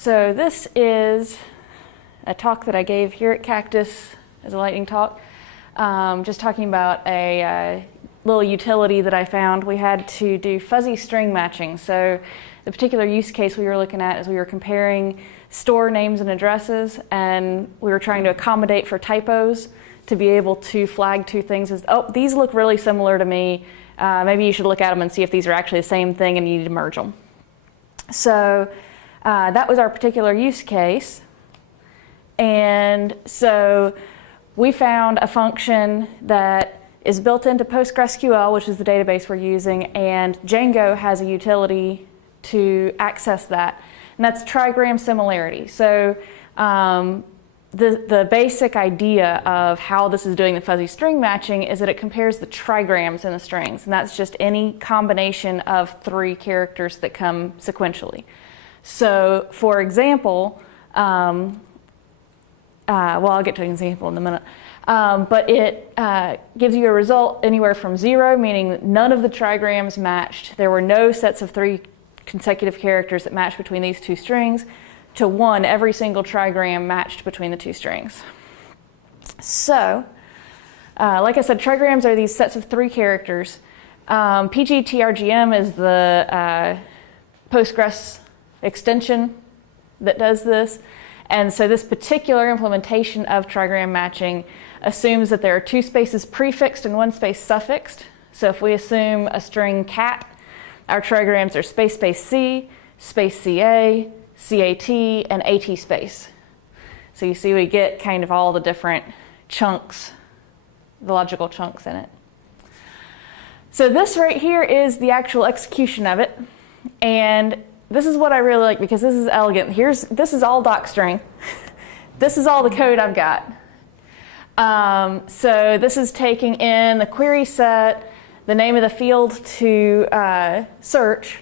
So this is a talk that I gave here at Cactus as a lightning talk, just talking about a little utility that I found. We had to do fuzzy string matching. So the particular use case we were looking at is we were comparing store names and addresses, and we were trying to accommodate for typos to be able to flag two things as, oh, these look really similar to me. Maybe you should look at them and see if these are actually the same thing and you need to merge them. So that was our particular use case. And so we found a function that is built into PostgreSQL, which is the database we're using, and Django has a utility to access that, and that's Trigram Similarity. So the basic idea of how this is doing the fuzzy string matching is that it compares the trigrams in the strings, and that's just any combination of three characters that come sequentially. So for example, well, I'll get to an example in a minute, but it gives you a result anywhere from 0, meaning that none of the trigrams matched. There were no sets of 3 consecutive characters that matched between these two strings, to 1, every single trigram matched between the two strings. So, like I said, trigrams are these sets of 3 characters. PGTRGM is the Postgres extension that does this. And so this particular implementation of trigram matching assumes that there are 2 spaces prefixed and 1 space suffixed. So if we assume a string cat, our trigrams are space space C, space CA, CAT, and AT space. So you see we get kind of all the different chunks, the logical chunks in it. So this right here is the actual execution of it. And this is what I really like because this is elegant. This is all docstring. This is all the code I've got. So this is taking in the query set, the name of the field to search,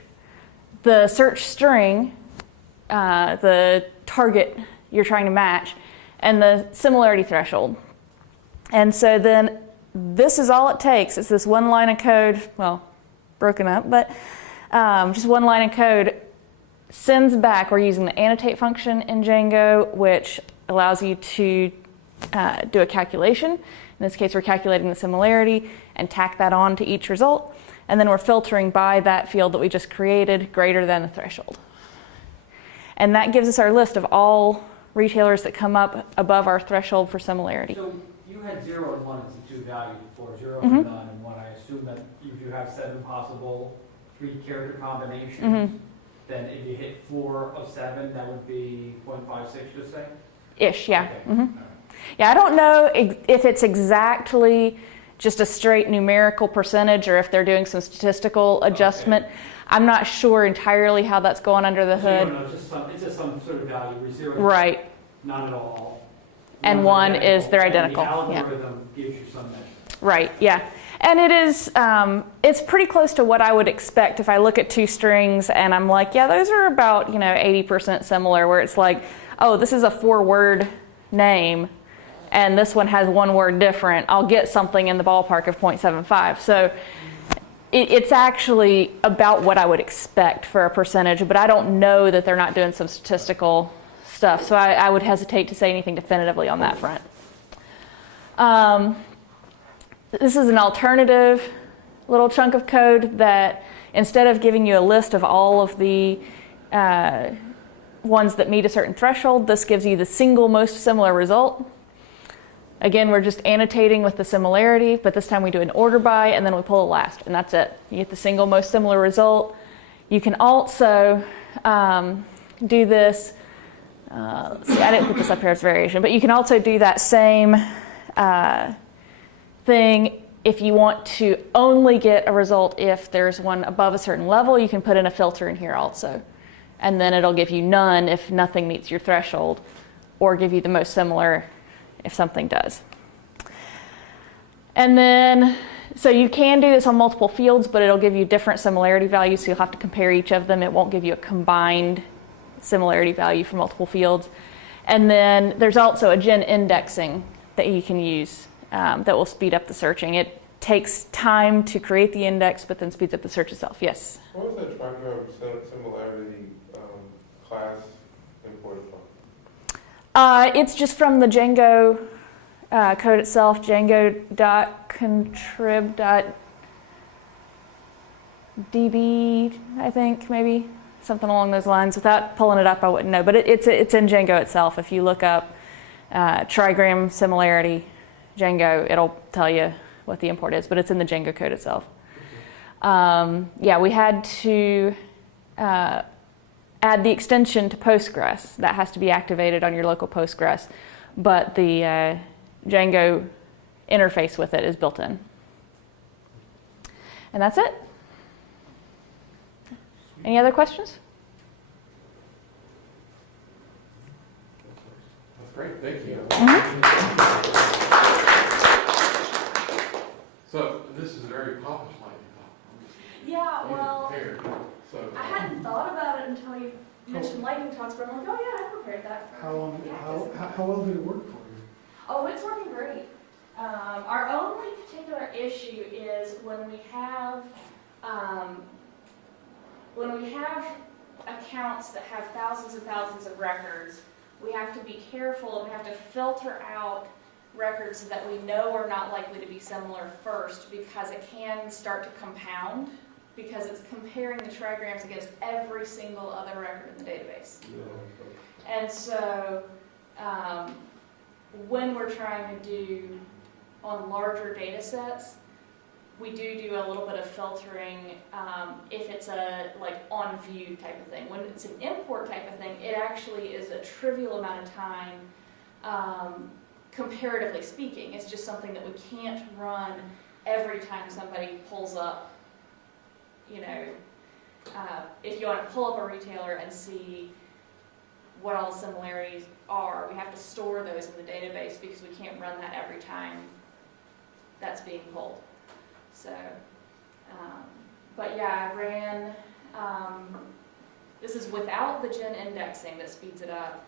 the search string, the target you're trying to match, and the similarity threshold. And so then this is all it takes. It's this one line of code, well, broken up, but just one line of code sends back. We're using the annotate function in Django, which allows you to do a calculation. In this case, we're calculating the similarity and tack that on to each result. And then we're filtering by that field that we just created greater than the threshold. And that gives us our list of all retailers that come up above our threshold for similarity. So you had 0 and 1 as the 2 values before, 0 and none and 1. I assume that if you have 7 possible 3-character combinations, then if you hit 4 of 7, that would be 0.56, just say? Ish, yeah. Okay. Right. Yeah, I don't know if it's exactly just a straight numerical percentage or if they're doing some statistical adjustment. Okay. I'm not sure entirely how that's going under the hood. No, it's just some sort of value where 0 right. Not at all. And 1 is they're identical. And the algorithm gives you some measure. Right, yeah. And it is, it's pretty close to what I would expect if I look at 2 strings and I'm like, yeah, those are about, 80% similar, where it's like, oh, this is a 4-word name and this one has 1 word different. I'll get something in the ballpark of 0.75. So it's actually about what I would expect for a percentage, but I don't know that they're not doing some statistical stuff. So I would hesitate to say anything definitively on that front. This is an alternative little chunk of code that instead of giving you a list of all of the ones that meet a certain threshold, this gives you the single most similar result. Again, we're just annotating with the similarity, but this time we do an order by and then we pull the last, and that's it. You get the single most similar result. You can also do this, let's see, I didn't put this up here as variation, but you can also do that same thing if you want to only get a result if there's one above a certain level. You can put in a filter in here also, and then it'll give you none if nothing meets your threshold, or give you the most similar if something does. And then, so you can do this on multiple fields, but it'll give you different similarity values, so you'll have to compare each of them. It won't give you a combined similarity value for multiple fields. And then there's also a gen indexing that you can use that will speed up the searching. It takes time to create the index, but then speeds up the search itself. Yes? What was the Trigram similarity class imported from? It's just from the Django code itself, django.contrib.db, I think, maybe. Something along those lines. Without pulling it up, I wouldn't know. But it's in Django itself. If you look up Trigram, Similarity, Django, it'll tell you what the import is. But it's in the Django code itself. Yeah, we had to add the extension to Postgres. That has to be activated on your local Postgres. But the Django interface with it is built in. And that's it. Any other questions? That's great, thank you. So this is a very accomplished lightning talk. Yeah, well, Prepared. So I hadn't thought about it until you mentioned lightning talks, but I'm like, oh yeah, I prepared that. How well did it work for you? Oh, it's working great. Our only particular issue is when we have accounts that have thousands and thousands of records, we have to be careful and we have to filter out records that we know are not likely to be similar first, because it can start to compound, because it's comparing the trigrams against every single other record in the database. And so when we're trying to do on larger data sets, we do a little bit of filtering if it's a on view type of thing. When it's an import type of thing, it actually is a trivial amount of time, comparatively speaking. It's just something that we can't run every time somebody pulls up, if you want to pull up a retailer and see what all the similarities are, we have to store those in the database because we can't run that every time that's being pulled. So, but yeah, I ran, this is without the gen indexing that speeds it up.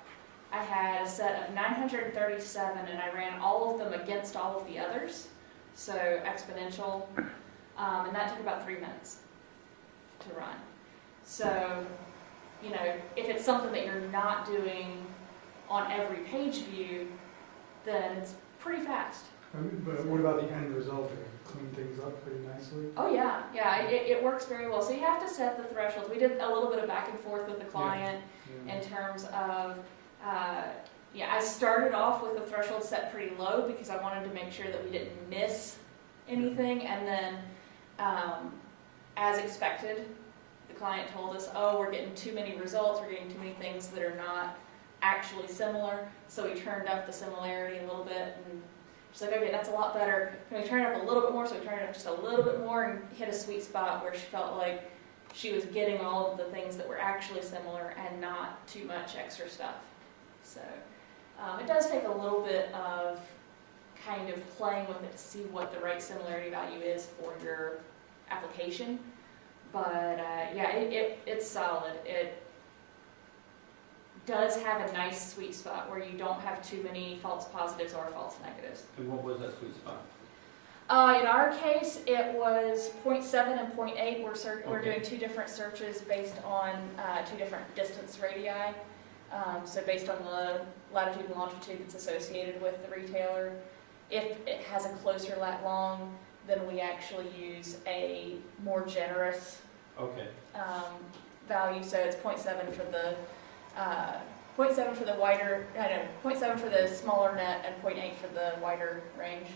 I had a set of 937 and I ran all of them against all of the others, so exponential, and that took about 3 minutes to run. So, if it's something that you're not doing on every page view, then it's pretty fast. But what about the end result? Did it clean things up pretty nicely? Oh yeah, it works very well. So you have to set the thresholds. We did a little bit of back and forth with the client in terms of, I started off with the threshold set pretty low because I wanted to make sure that we didn't miss anything, and then as expected, the client told us, oh, we're getting too many results, we're getting too many things that are not actually similar, so we turned up the similarity a little bit, and she's like, okay, that's a lot better. Can we turn it up a little bit more? So we turned it up just a little bit more and hit a sweet spot where she felt like she was getting all of the things that were actually similar and not too much extra stuff. So it does take a little bit of kind of playing with it to see what the right similarity value is for your application. But it's solid. It does have a nice sweet spot where you don't have too many false positives or false negatives. And what was that sweet spot? In our case, it was 0.7 and 0.8. We're doing two different searches based on two different distance radii. So based on the latitude and longitude that's associated with the retailer. If it has a closer lat long, then we actually use a more generous value. So it's 0.7 for the 0.7 for the wider, 0.7 for the smaller net and 0.8 for the wider range.